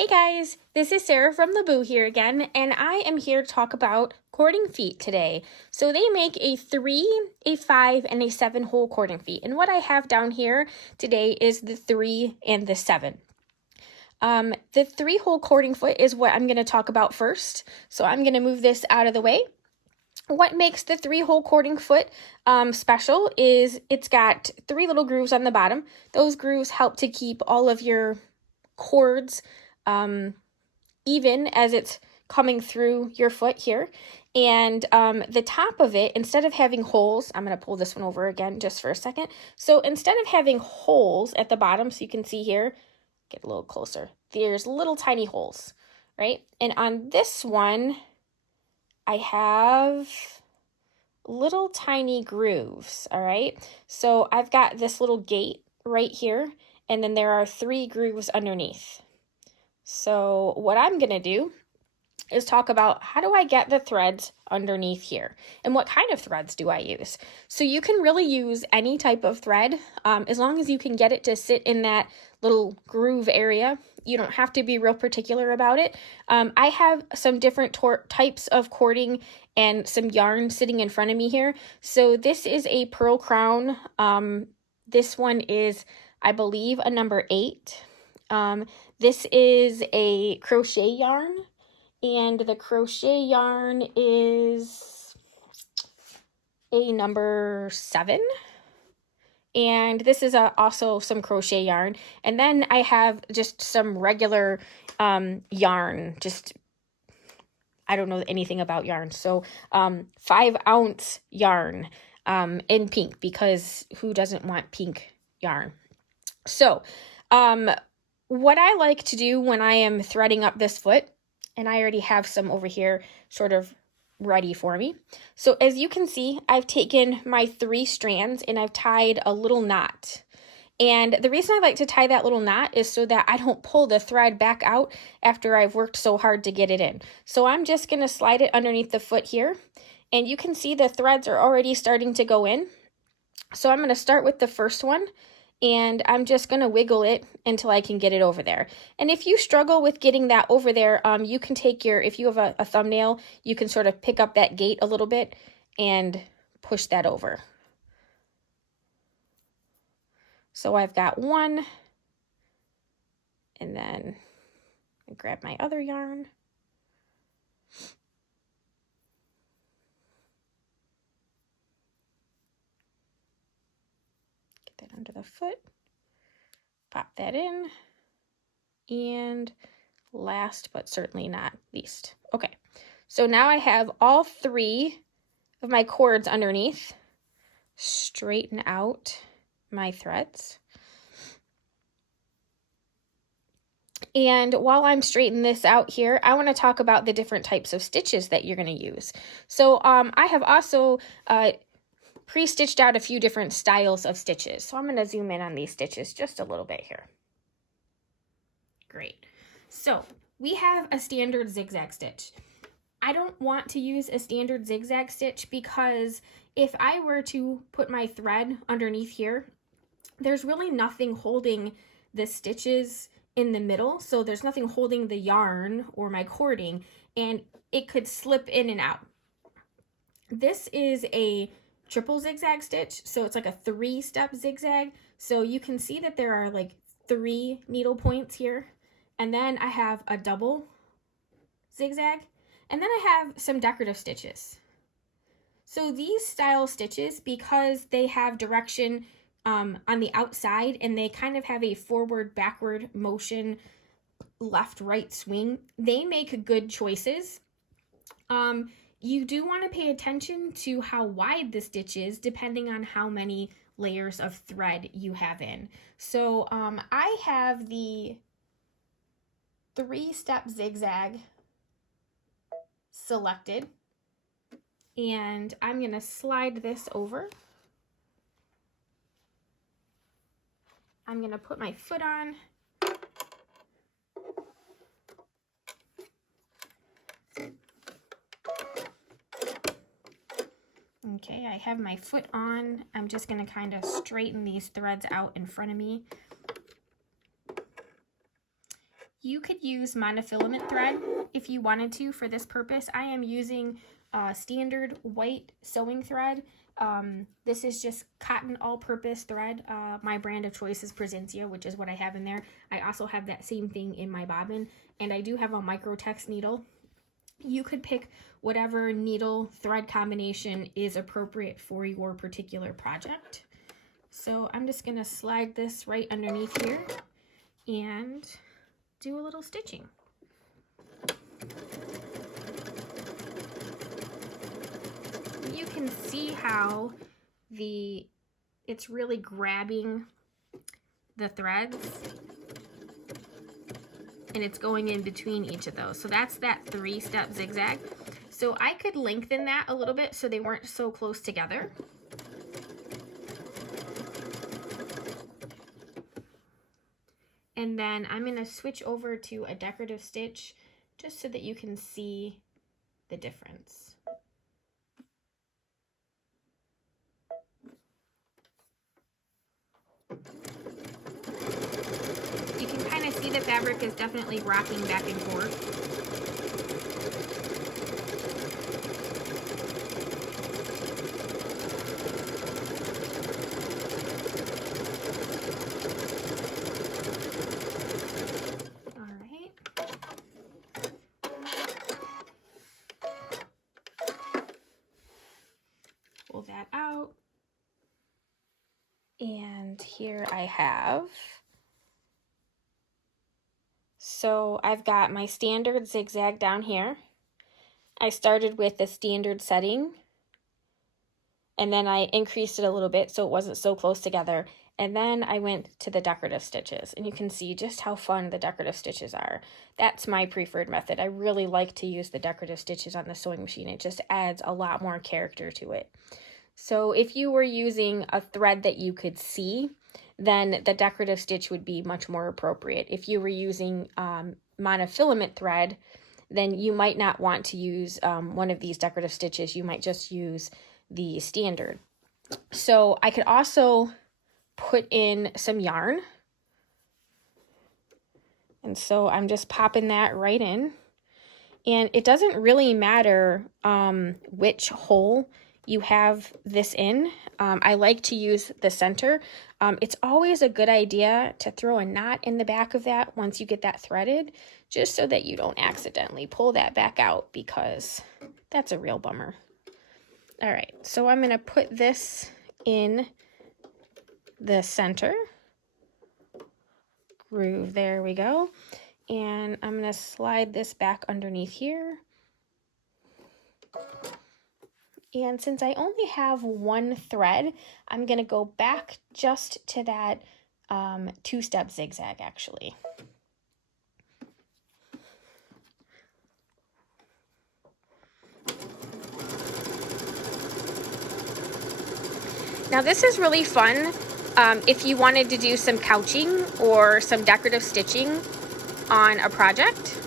Hey guys, this is Sarah from the Boo here again, and I am here to talk about cording feet today. So they make a 3, a 5, and a 7 hole cording feet. And what I have down here today is the 3 and the 7. The 3 hole cording foot is what I'm going to talk about first. So I'm going to move this out of the way. What makes the 3 hole cording foot special is it's got 3 little grooves on the bottom. Those grooves help to keep all of your cords even as it's coming through your foot here. And the top of it, instead of having holes, I'm going to pull this one over again just for a second. So instead of having holes at the bottom, so you can see here, get a little closer, there's little tiny holes, right? And on this one, I have little tiny grooves, all right? So I've got this little gate right here, and then there are 3 grooves underneath. So what I'm going to do is talk about how do I get the threads underneath here and what kind of threads do I use. So you can really use any type of thread as long as you can get it to sit in that little groove area. You don't have to be real particular about it. I have some different types of cording and some yarn sitting in front of me here. So this is a Pearl Crown. This one is, I believe, a number 8. This is a crochet yarn, and the crochet yarn is a number 7. And this is also some crochet yarn. And then I have just some regular yarn, I don't know anything about yarn. So 5-ounce yarn in pink, because who doesn't want pink yarn? So what I like to do when I am threading up this foot, and I already have some over here sort of ready for me. So as you can see, I've taken my 3 strands and I've tied a little knot. And the reason I like to tie that little knot is so that I don't pull the thread back out after I've worked so hard to get it in. So I'm just going to slide it underneath the foot here. And you can see the threads are already starting to go in. So I'm going to start with the first one, and I'm just going to wiggle it until I can get it over there. And if you struggle with getting that over there, you can take if you have a thumbnail, you can sort of pick up that gate a little bit and push that over. So I've got one, and then I grab my other yarn. Get that under the foot. Pop that in. And last but certainly not least. Okay, so now I have all 3 of my cords underneath. Straighten out my threads. And while I'm straightening this out here, I want to talk about the different types of stitches that you're going to use. So I have also pre-stitched out a few different styles of stitches. So I'm going to zoom in on these stitches just a little bit here. Great. So we have a standard zigzag stitch. I don't want to use a standard zigzag stitch because if I were to put my thread underneath here, there's really nothing holding the stitches in the middle. So there's nothing holding the yarn or my cording, and it could slip in and out. This is a triple zigzag stitch. So it's like a 3-step zigzag. So you can see that there are like 3 needle points here. And then I have a double zigzag. And then I have some decorative stitches. So these style stitches, because they have direction on the outside and they kind of have a forward backward motion, left right swing, they make good choices. You do want to pay attention to how wide the stitch is depending on how many layers of thread you have in. So I have the 3-step zigzag selected, and I'm going to slide this over. I'm going to put my foot on. Okay, I have my foot on. I'm just going to kind of straighten these threads out in front of me. You could use monofilament thread if you wanted to for this purpose. I am using standard white sewing thread. This is just cotton all-purpose thread. My brand of choice is Presentia, which is what I have in there. I also have that same thing in my bobbin, and I do have a Microtex needle. You could pick whatever needle thread combination is appropriate for your particular project. So I'm just gonna slide this right underneath here and do a little stitching. You can see how it's really grabbing the threads and it's going in between each of those. So that's that 3-step zigzag. So I could lengthen that a little bit so they weren't so close together. And then I'm going to switch over to a decorative stitch just so that you can see the difference. You can kind of see the fabric is definitely rocking back and forth. Pull that out. And here I have, so I've got my standard zigzag down here. I started with the standard setting and then I increased it a little bit so it wasn't so close together. And then I went to the decorative stitches, and you can see just how fun the decorative stitches are. That's my preferred method. I really like to use the decorative stitches on the sewing machine. It just adds a lot more character to it. So if you were using a thread that you could see, then the decorative stitch would be much more appropriate. If you were using monofilament thread, then you might not want to use one of these decorative stitches. You might just use the standard. So I could also put in some yarn. And so I'm just popping that right in. And it doesn't really matter which hole you have this in. I like to use the center. It's always a good idea to throw a knot in the back of that once you get that threaded, just so that you don't accidentally pull that back out, because that's a real bummer. All right, so I'm gonna put this in the center groove. There we go. And I'm gonna slide this back underneath here. And since I only have one thread, I'm gonna go back just to that 2-step zigzag actually. Now this is really fun if you wanted to do some couching or some decorative stitching on a project,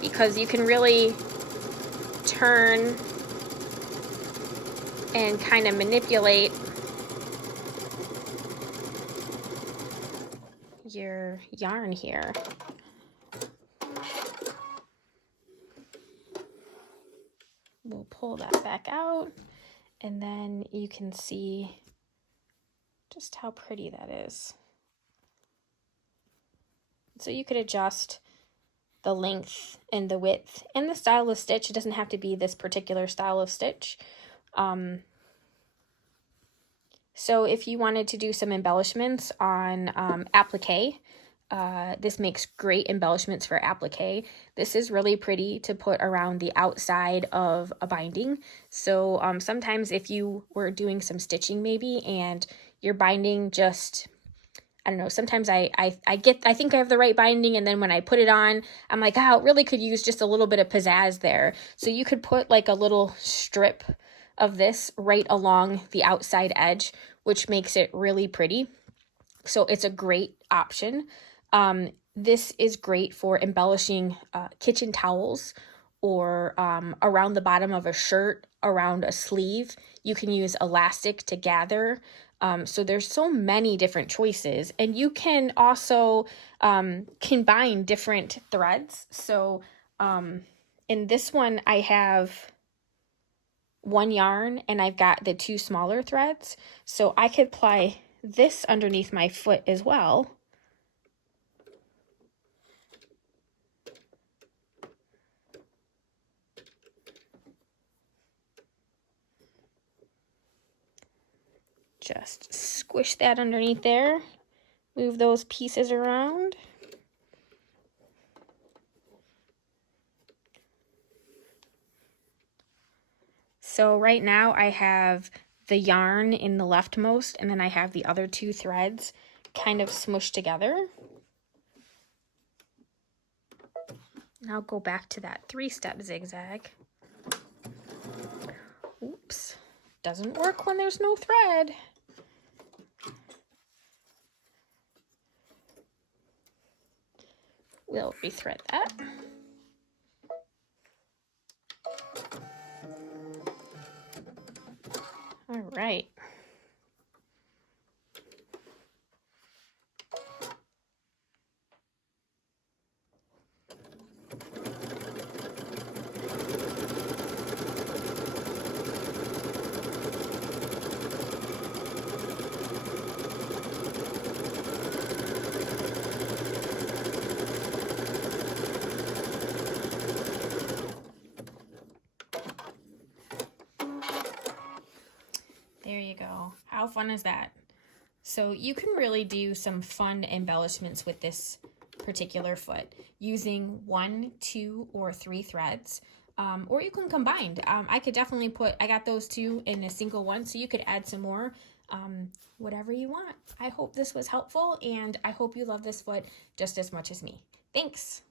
because you can really turn and kind of manipulate your yarn here. We'll pull that back out, and then you can see just how pretty that is. So you could adjust the length and the width and the style of stitch. It doesn't have to be this particular style of stitch. So if you wanted to do some embellishments on applique, this makes great embellishments for applique. This is really pretty to put around the outside of a binding. So sometimes if you were doing some stitching maybe and your binding just, I don't know, sometimes I think I have the right binding, and then when I put it on, I'm like, oh, it really could use just a little bit of pizzazz there. So you could put like a little strip of this right along the outside edge, which makes it really pretty. So it's a great option. This is great for embellishing kitchen towels or around the bottom of a shirt, around a sleeve. You can use elastic to gather So there's so many different choices, and you can also combine different threads. So in this one, I have one yarn and I've got the two smaller threads. So I could apply this underneath my foot as well. Just squish that underneath there. Move those pieces around. So right now I have the yarn in the leftmost, and then I have the other two threads kind of smushed together. Now go back to that 3-step zigzag. Oops, doesn't work when there's no thread. We'll rethread that. All right. There you go. How fun is that? So you can really do some fun embellishments with this particular foot using 1, 2, or 3 threads. Or you can combine. I could definitely I got those two in a single one, so you could add some more, whatever you want. I hope this was helpful, and I hope you love this foot just as much as me. Thanks.